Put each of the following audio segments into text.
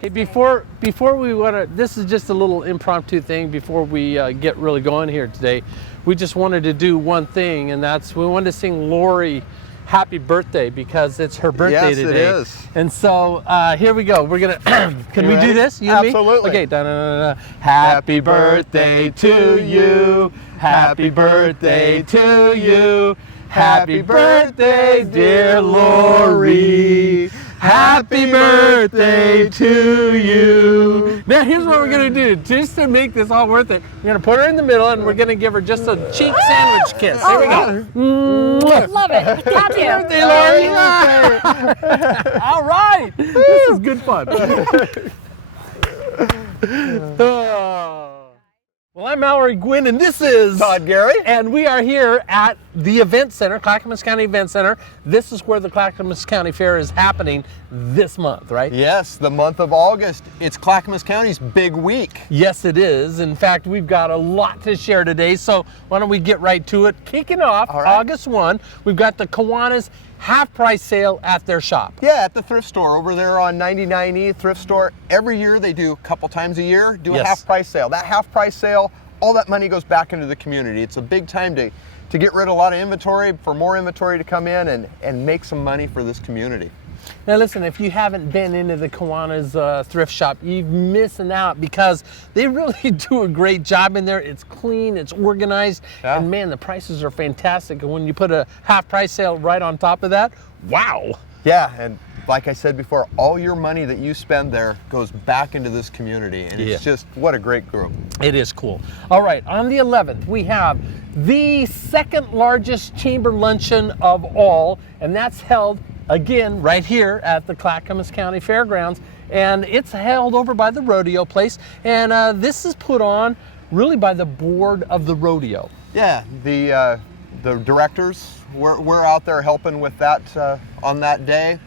Hey, before we want to, this is just a little impromptu thing before we get really going here today. We just wanted to do one thing, and that's we wanted to sing Lori happy birthday because it's her birthday today. Yes, it is. And so here we go. We're gonna, can we do this? You Absolutely. And me? Okay. Da-da-da-da. Happy birthday to you. Happy birthday to you. Happy birthday, dear Lori. Happy birthday to you. Now here's what we're gonna do, just to make this all worth it. We're gonna put her in the middle and we're gonna give her just a cheek sandwich kiss. Here we go. Love it. Thank you. Happy birthday, Lori. All right. This is good fun. Well, I'm Mallory Gwynn, and this is Todd Gary. And we are here at the event center, Clackamas County Event Center. This is where the Clackamas County Fair is happening this month, right? Yes, the month of August. It's Clackamas County's big week. Yes, it is. In fact, we've got a lot to share today, so why don't we get right to it? Kicking off August 1, we've got the Kiwanis half-price sale at their shop. Yeah, at the thrift store over there on 99E thrift store. Every year they do, a couple times a year, do a half-price sale. That half-price sale, all that money goes back into the community. It's a big time to get rid of a lot of inventory, for more inventory to come in and make some money for this community. Now listen, if you haven't been into the Kiwanis thrift shop, you're missing out because they really do a great job in there. It's clean, it's organized, and man, the prices are fantastic. And when you put a half-price sale right on top of that, wow. Yeah, and like I said before, all your money that you spend there goes back into this community, and it's just, what a great group. It is cool. All right, on the 11th, we have the second largest chamber luncheon of all, and that's held again right here at the Clackamas County Fairgrounds, and it's held over by the rodeo place, and this is put on really by the board of the rodeo. Yeah, the directors, we're out there helping with that on that day.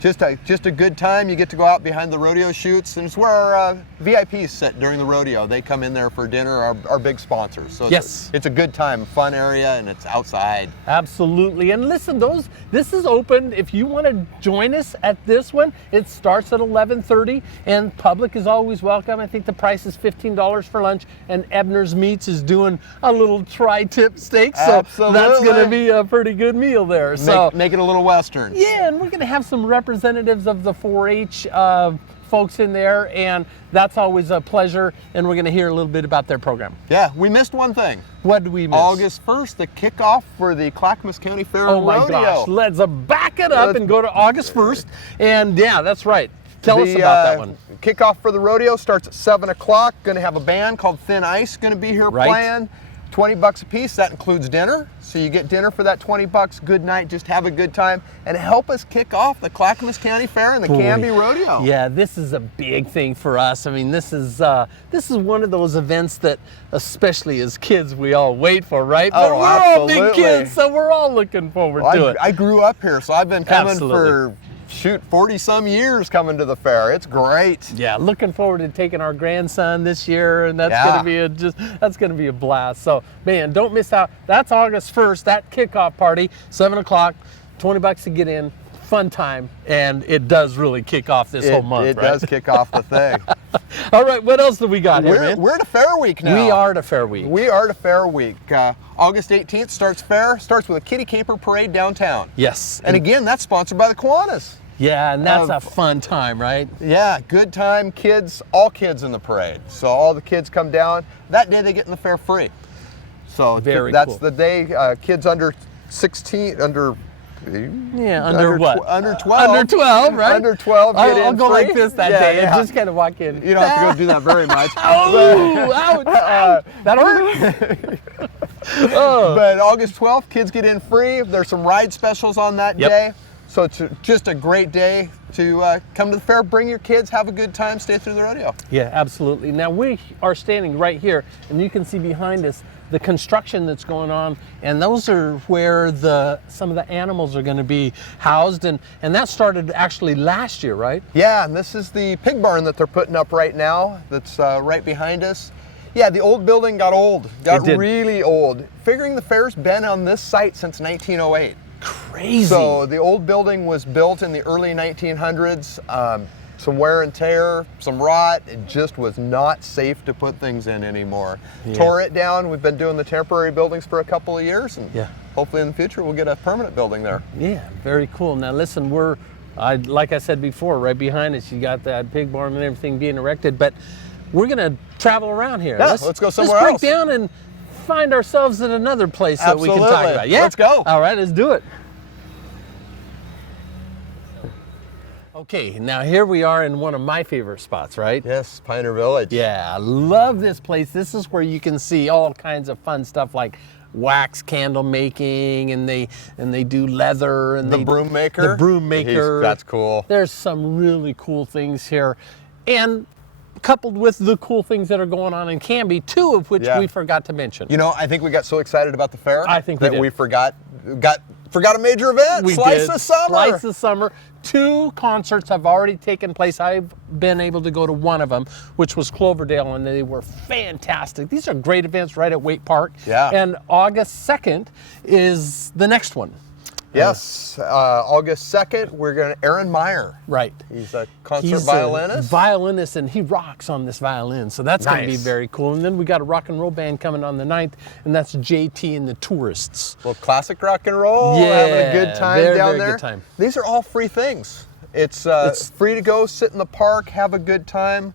Just a good time. You get to go out behind the rodeo chutes, and it's where our VIPs sit during the rodeo. They come in there for dinner, our big sponsors. So it's a good time, fun area, and it's outside. Absolutely. And listen, this is open. If you want to join us at this one, it starts at 11:30, and public is always welcome. I think the price is $15 for lunch, and Ebner's Meats is doing a little tri-tip steak, so that's going to be a pretty good meal there. So make it a little Western. Yeah, and we're going to have some representatives of the 4-H folks in there, and that's always a pleasure, and we're going to hear a little bit about their program. Yeah, we missed one thing. What did we miss? August 1st, the kickoff for the Clackamas County Fair and Rodeo. Oh my gosh, let's back it up and go to August 1st, and yeah, that's right. Tell us about that one. Kickoff for the rodeo starts at 7 o'clock. Going to have a band called Thin Ice going to be here playing. $20 a piece, that includes dinner. So you get dinner for that $20, good night, just have a good time, and help us kick off the Clackamas County Fair and the Canby Rodeo. Yeah, this is a big thing for us. I mean, this is one of those events that, especially as kids, we all wait for, right? But we're all big kids, so we're all looking forward to it. I grew up here, so I've been coming for 40-some years coming to the fair. It's great. Yeah, looking forward to taking our grandson this year, and that's going to be a blast. So, man, don't miss out. That's August 1st, that kickoff party, 7 o'clock, $20 to get in, fun time, and it does really kick off this whole month, It does kick off the thing. All right, what else do we got here, man? We're to Fair Week now. We are to Fair Week. We are to Fair Week. August 18th starts with a kitty caper parade downtown. Yes. And again, that's sponsored by the Kiwanis. Yeah, and that's a fun time, right? Yeah, good time. Kids, all kids in the parade. So all the kids come down. That day they get in the fair free. So that's the day kids under 16, under what? Under 12. Under 12, right? Under 12 get in I'll go free. like this that day and just kind of walk in. You don't have to go do that very much. Ouch! That hurt? But August 12th, kids get in free. There's some ride specials on that day. So it's just a great day to come to the fair, bring your kids, have a good time, stay through the rodeo. Yeah, absolutely. Now we are standing right here, and you can see behind us the construction that's going on, and those are where some of the animals are going to be housed, and that started actually last year, right? Yeah, and this is the pig barn that they're putting up right now that's right behind us. Yeah, the old building got really old. Figuring the fair's been on this site since 1908. Crazy. So the old building was built in the early 1900s. some wear and tear, some rot. It just was not safe to put things in anymore. Yeah. Tore it down. We've been doing the temporary buildings for a couple of years, and Yeah. hopefully in the future we'll get a permanent building there. Yeah, very cool. Now listen, like I said before, right behind us, you got that pig barn and everything being erected, but we're gonna travel around here. Yeah, let's go somewhere let's else. break down and find ourselves at another place that we can talk Absolutely. about. Yeah, Let's go. All right, let's do it. Okay, now here we are in one of my favorite spots, right? Yes, Pioneer Village. Yeah, I love this place. This is where you can see all kinds of fun stuff like wax candle making, and they do leather, and The broom maker. The broom maker. That's cool. There's some really cool things here, and coupled with the cool things that are going on in Canby, two of which Yeah. we forgot to mention. You know, I think we got so excited about the fair. I think we that did. we forgot a major event. We Slice did. of Summer. Slice of Summer. 2 concerts have already taken place. I've been able to go to one of them, which was Cloverdale, and they were fantastic. These are great events right at Waite Park. Yeah. And August 2nd is the next one. Yes, August 2nd, we're going to Aaron Meyer. Right. He's a concert He's violinist. a violinist, and he rocks on this violin, so that's going to be Nice. very cool. And then we got a rock and roll band coming on the 9th, and that's JT and the Tourists. Little classic rock and roll, Yeah, having a good time very, down very there. good time. These are all free things. It's free to go, sit in the park, have a good time.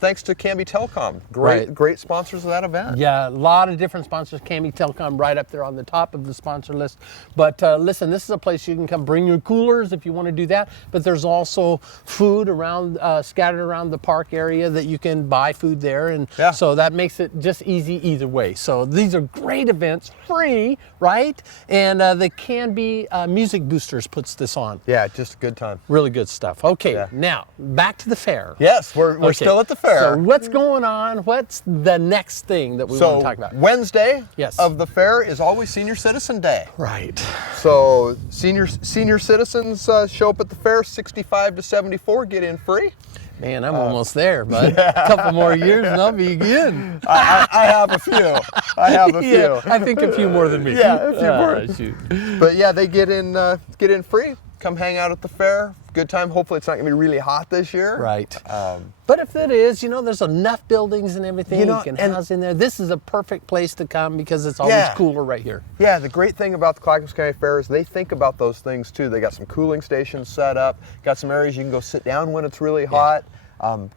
Thanks to Canby Telecom. Right. Great sponsors of that event. Yeah, a lot of different sponsors. Canby Telecom right up there on the top of the sponsor list. But listen, this is a place you can come bring your coolers if you want to do that. But there's also food around, scattered around the park area that you can buy food there. And Yeah. so that makes it just easy either way. So these are great events, free, right? And the Canby Music Boosters puts this on. Yeah, just a good time. Really good stuff. Okay, Yeah. now back to the fair. Yes, we're Okay, still at the fair. So what's going on? What's the next thing that we want So to talk about? Wednesday Yes. of the fair is always Senior Citizen Day. Right. So senior citizens show up at the fair, 65 to 74, get in free. Man, I'm almost there, bud. A couple more years and I'll be in. I have a few. I have a few. Yeah, I think a few more than me. Yeah, a few more. Shoot. But yeah, they get in free. Come hang out at the fair. Good time. Hopefully it's not gonna be really hot this year. Right. But if it is, there's enough buildings and everything you can and- house in there. This is a perfect place to come because it's always Yeah. cooler right here. Yeah, the great thing about the Clackamas County Fair is they think about those things too. They got some cooling stations set up, got some areas you can go sit down when it's really hot.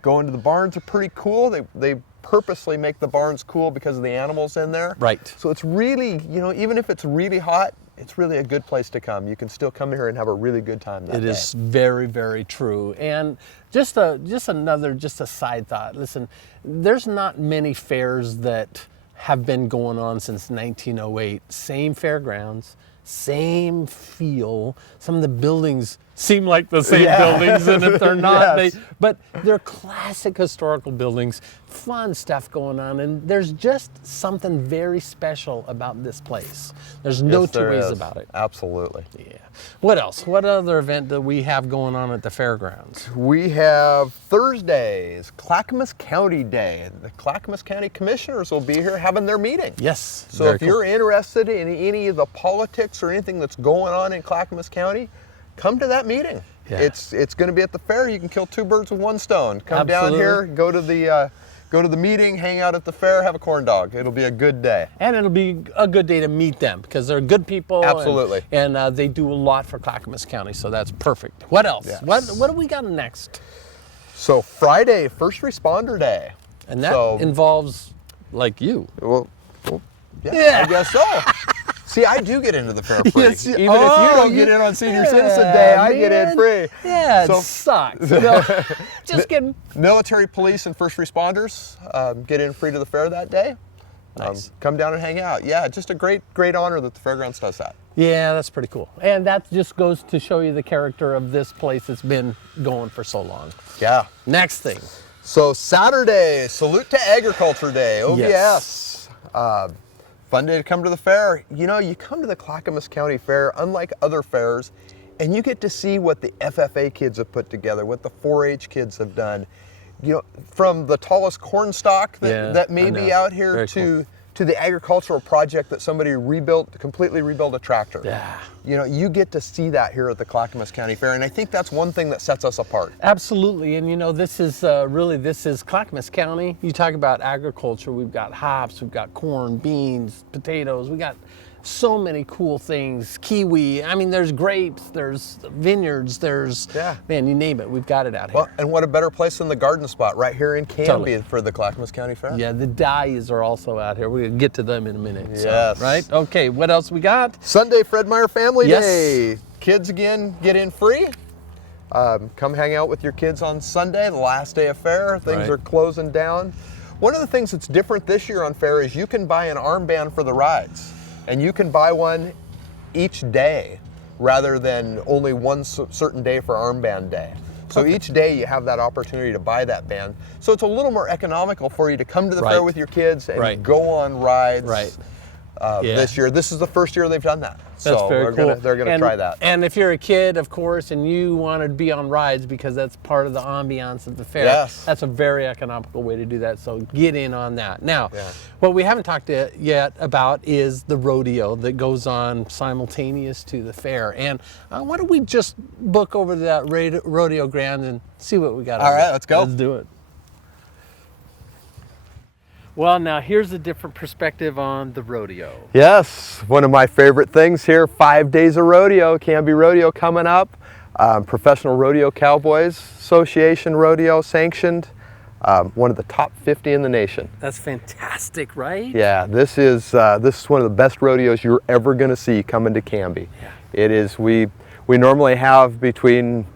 Going to the barns are pretty cool. They purposely make the barns cool because of the animals in there. Right. So it's really, even if it's really hot, it's really a good place to come. You can still come here and have a really good time that It day. is very, very true. And just a side thought. Listen, there's not many fairs that have been going on since 1908. Same fairgrounds, same feel. Some of the buildings seem like the same buildings, and if they're not, Yes. but they're classic historical buildings, fun stuff going on, and there's just something very special about this place. There's no Yes, two there ways is. about it. Absolutely. Yeah. What else? What other event do we have going on at the fairgrounds? We have Thursdays, Clackamas County Day. The Clackamas County Commissioners will be here having their meeting. Yes. So very if cool. you're interested in any of the politics or anything that's going on in Clackamas County, come to that meeting. Yeah. It's going to be at the fair. You can kill 2 birds with 1 stone. Come Absolutely. down here, go to the meeting, hang out at the fair, have a corn dog. It'll be a good day. And it'll be a good day to meet them because they're good people. Absolutely. And they do a lot for Clackamas County, so that's perfect. What else? Yes. What do we got next? So Friday, First Responder Day. And that So- involves like you. Well, yeah, Yeah. I guess so. See, I do get into the fair free. Yes, Even if oh, you don't get you- in on Senior Yeah, Citizen Day, I get in man. free. Yeah, So- it sucks. No, just kidding. Military, police, and first responders get in free to the fair that day. Nice. Come down and hang out. Yeah, just a great honor that the fairgrounds does that. Yeah, that's pretty cool. And that just goes to show you the character of this place that's been going for so long. Yeah. Next thing. So Saturday, Salute to Agriculture Day, OVS. Fun day to come to the fair. You come to the Clackamas County Fair, unlike other fairs, and you get to see what the FFA kids have put together, what the 4-H kids have done. From the tallest corn stalk Yeah, that may I be know. out here Very to to the agricultural project that somebody completely rebuilt a tractor. Yeah. You know, you get to see that here at the Clackamas County Fair, and I think that's one thing that sets us apart. Absolutely, and you know, this is Clackamas County. You talk about agriculture, we've got hops, we've got corn, beans, potatoes, we got so many cool things, kiwi, I mean, there's grapes, there's vineyards, there's, man, you name it, we've got it out here. Well, and what a better place than the garden spot right here in Canby Totally. for the Clackamas County Fair. Yeah, the dyes are also out here. We're gonna get to them in a minute. Yes. So, right? Okay, what else we got? Sunday, Fred Meyer Family Yes. Day. Kids again get in free. Come hang out with your kids on Sunday, the last day of fair. Things are closing down. One of the things that's different this year on fair is you can buy an armband for the rides, and you can buy one each day rather than only one certain day for armband day. So each day you have that opportunity to buy that band. So it's a little more economical for you to come to the fair with your kids and go on rides. This year. This is the first year they've done that. That's very cool. They're going to try that. And if you're a kid, of course, and you want to be on rides because that's part of the ambiance of the fair, that's a very economical way to do that. So get in on that. Now, what we haven't talked yet about is the rodeo that goes on simultaneous to the fair. And why don't we just book over to that rodeo ground and see what we got. All right, let's go. Let's do it. Well, now here's a different perspective on the rodeo. Yes, one of my favorite things here, 5 days of rodeo, Canby Rodeo coming up. Professional Rodeo Cowboys Association rodeo sanctioned, one of the top 50 in the nation. That's fantastic, right? Yeah, this is one of the best rodeos you're ever going to see coming to Canby. Yeah. It is, we normally have between,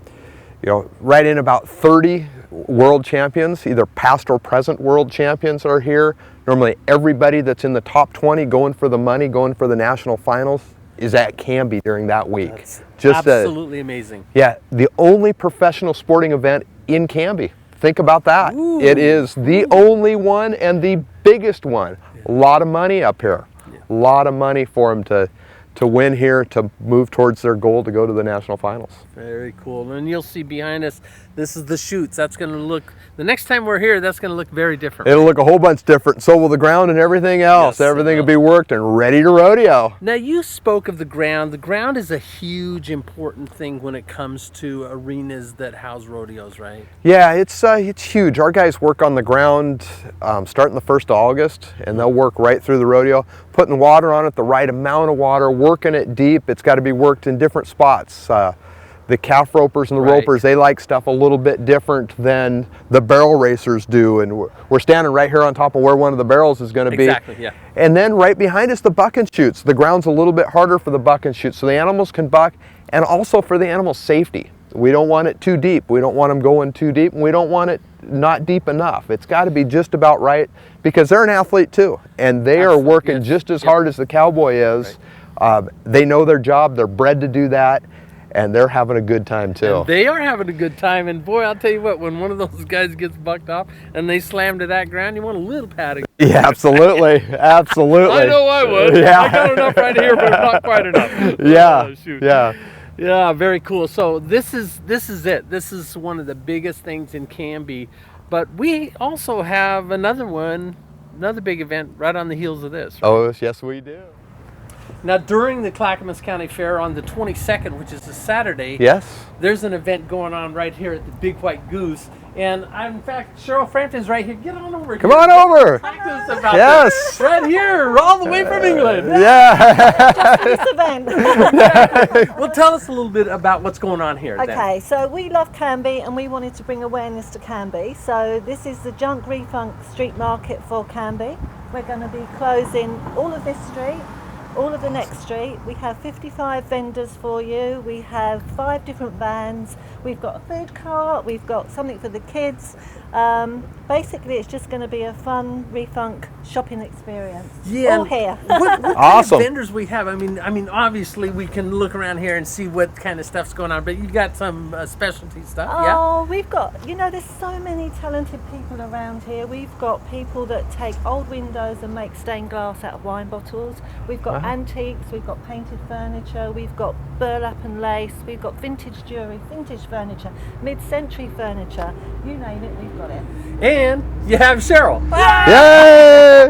right in about 30 world champions, either past or present world champions are here. Normally everybody that's in the top 20 going for the money, going for the national finals is at Canby during that week. That's just absolutely amazing. Yeah, the only professional sporting event in Canby. Think about that. Ooh. It is the only one and the biggest one. A lot of money up here. A lot of money for them to win here, to move towards their goal to go to the national finals. Very cool. And you'll see behind us, this is the chutes. That's going to look, the next time we're here, that's going to look very different. It'll look a whole bunch different. So will the ground and everything else. Yes, Everything will be worked and ready to rodeo. Now, you spoke of the ground. The ground is a huge, important thing when it comes to arenas that house rodeos, right? Yeah, it's huge. Our guys work on the ground starting the 1st of August, and they'll work right through the rodeo, putting water on it, the right amount of water, working it deep. It's got to be worked in different spots. The calf ropers and the ropers, they like stuff a little bit different than the barrel racers do, and we're standing right here on top of where one of the barrels is going to be. Exactly, yeah. And then right behind us, the buck and shoots. The ground's a little bit harder for the buck and shoots, so the animals can buck, and also for the animal's safety. We don't want it too deep. We don't want them going too deep, and we don't want it not deep enough. It's got to be just about right, because they're an athlete too, and they are working just as hard as the cowboy is. They know their job. They're bred to do that. And they're having a good time too. And they are having a good time, and boy, I'll tell you what, when one of those guys gets bucked off and they slam to that ground, you want a little patting. Yeah, absolutely, absolutely. I know I would. Yeah. I got enough right here, but not quite enough. Yeah, shoot. yeah, very cool. So this is it. This is one of the biggest things in Canby, but we also have another big event right on the heels of this. Right? Oh, yes, we do. Now, during the Clackamas County Fair on the 22nd, which is a Saturday, there's an event going on right here at the Big White Goose. And in fact, Cheryl Frampton's right here. Get on over. Come on over. Talk to us about this. Right here, all the way from England. Yeah. Just for this event. Well, tell us a little bit about what's going on here. Okay, so we love Canby and we wanted to bring awareness to Canby. So this is the Junk Refunk Street Market for Canby. We're going to be closing all of this street, all of the next street. We have 55 vendors for you. We have 5 different vans. We've got a food cart. We've got something for the kids. Basically, it's just going to be a fun refunk shopping experience. Yeah. All here. What Awesome. kind of vendors we have? I mean, obviously we can look around here and see what kind of stuff's going on, but you've got some specialty stuff, Oh, we've got, there's so many talented people around here. We've got people that take old windows and make stained glass out of wine bottles. We've got antiques, we've got painted furniture, we've got burlap and lace, we've got vintage jewellery, vintage furniture, mid-century furniture, you name it, we've got it. and you have Cheryl. Yay!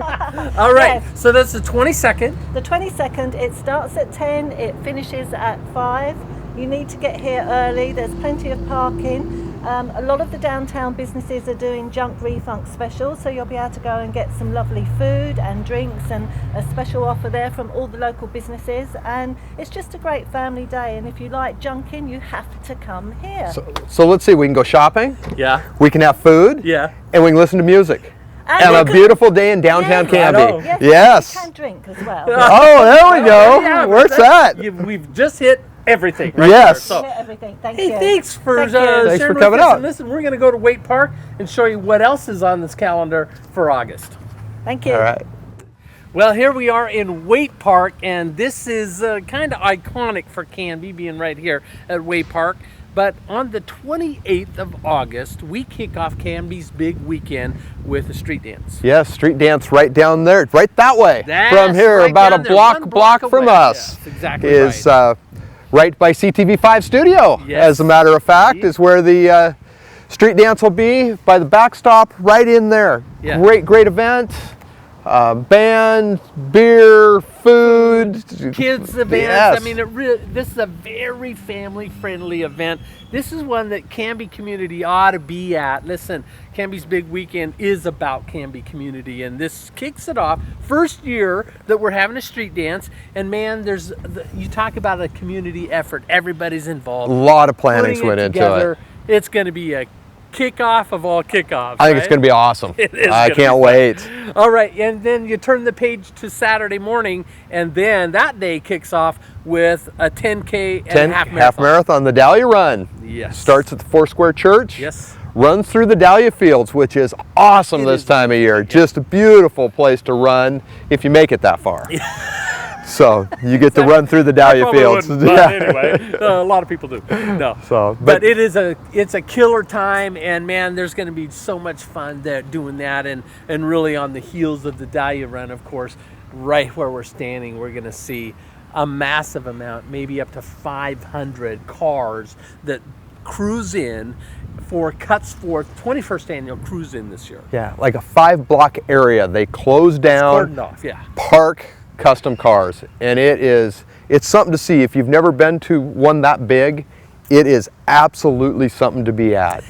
All right, Yes. so that's the 22nd. The 22nd, it starts at 10, it finishes at 5. You need to get here early, there's plenty of parking. A lot of the downtown businesses are doing junk refunk specials, so you'll be able to go and get some lovely food and drinks and a special offer there from all the local businesses. And it's just a great family day, and if you like junking, you have to come here. So let's see, we can go shopping, Yeah. we can have food, Yeah. and we can listen to music. And you a can- beautiful day in downtown Yeah. Canby. I know. Yes, Yes. you can drink as well. Oh, there we go. Yeah, Where's that? We've just hit everything right Yes. there. So, Yeah, everything. Thank hey, you. thanks for Thank you. Thanks sharing for coming with us. out. And listen, we're going to go to Waite Park and show you what else is on this calendar for August. Thank you. All right. Well, here we are in Waite Park, and this is kind of iconic for Canby, being right here at Waite Park. But on the 28th of August, we kick off Canby's big weekend with a street dance. Yes, street dance right down there, right that way. That's from here, right about a down there, block one block block from away. us. Yes, exactly is right. Right by CTV5 Studio. Yes. As a matter of fact, is where the street dance will be, by the backstop, right in there. Yeah. Great event. Band, beer, food, Kids events. Yes. I mean, this is a very family-friendly event. This is one that Canby community ought to be at. Listen, Canby's Big Weekend is about Canby community, and this kicks it off. First year that we're having a street dance, and man, you talk about a community effort. Everybody's a involved. lot of planning Putting went it into together. it. It's going to be a kickoff of all kickoffs. I think it's going to be awesome. It is I gonna be can't fun. wait. All right, and then you turn the page to Saturday morning, and then that day kicks off with a 10K and a half marathon. Half marathon, the Dahlia Run. Yes. Starts at the Foursquare Church. Yes. Runs through the Dahlia Fields, which is awesome It this is time of year. Just a beautiful place to run if you make it that far. So you get to run through the Dahlia Probably Fields. wouldn't, but anyway, a lot of people do. No. So, But it's a killer time, and man, there's going to be so much fun there doing that, and really on the heels of the Dahlia Run, of course, right where we're standing, we're going to see a massive amount, maybe up to 500 cars that cruise in for Cuts Forth 21st annual cruise in this year. yeah, like a 5-block area. They close down, Cordoned off, yeah. park custom cars, and it's something to see. If you've never been to one that big, it is absolutely something to be at.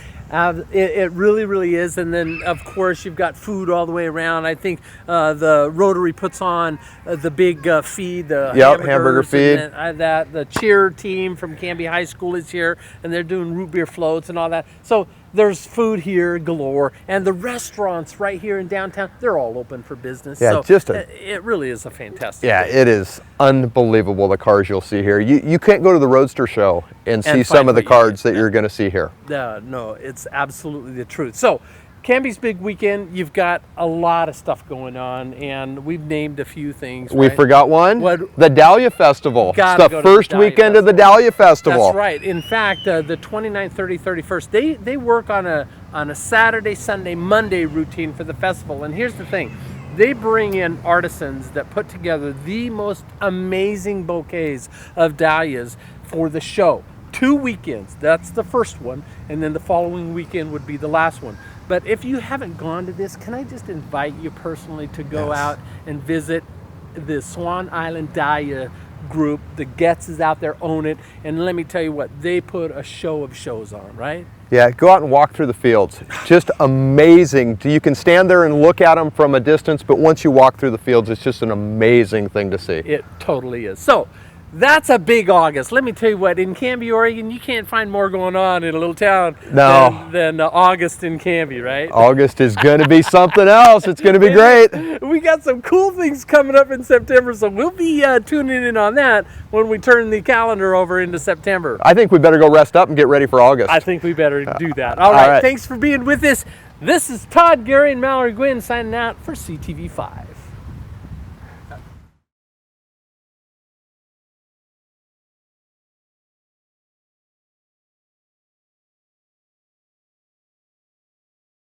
It really, really is. And then, of course, you've got food all the way around. I think the Rotary puts on the big feed, the hamburger hamburgers, feed. and that the cheer team from Canby High School is here, and they're doing root beer floats and all that. So there's food here galore, and the restaurants right here in downtown, they're all open for business. Yeah, so it really is a fantastic Yeah, day. it is unbelievable, the cars you'll see here. You can't go to the Roadster Show and see some find of the what you cars get. that you're going to see here. No, it's absolutely the truth. So, Canby's Big Weekend, you've got a lot of stuff going on, and we've named a few things. We right? forgot one, What? the Dahlia Festival. It's Gotta the go to the first Dahlia weekend of the Festival. Dahlia Festival. That's right. In fact, the 29th, 30th, 31st, they work on a Saturday, Sunday, Monday routine for the festival. And here's the thing. They bring in artisans that put together the most amazing bouquets of dahlias for the show. 2 weekends, that's the first one, and then the following weekend would be the last one. But if you haven't gone to this, can I just invite you personally to go Yes. out and visit the Swan Island Dahlia group? The Getz is out there, own it, and let me tell you what, they put a show of shows on, right? Yeah, go out and walk through the fields. Just amazing. You can stand there and look at them from a distance, but once you walk through the fields, it's just an amazing thing to see. It totally is. So that's a big August. Let me tell you what, in Canby, Oregon, you can't find more going on in a little town than August in Canby, right? August is going to be something else. It's going to be great. We got some cool things coming up in September, so we'll be tuning in on that when we turn the calendar over into September. I think we better go rest up and get ready for August. I think we better do that. All right, thanks for being with us. This is Todd, Gary, and Mallory Gwynn signing out for CTV5.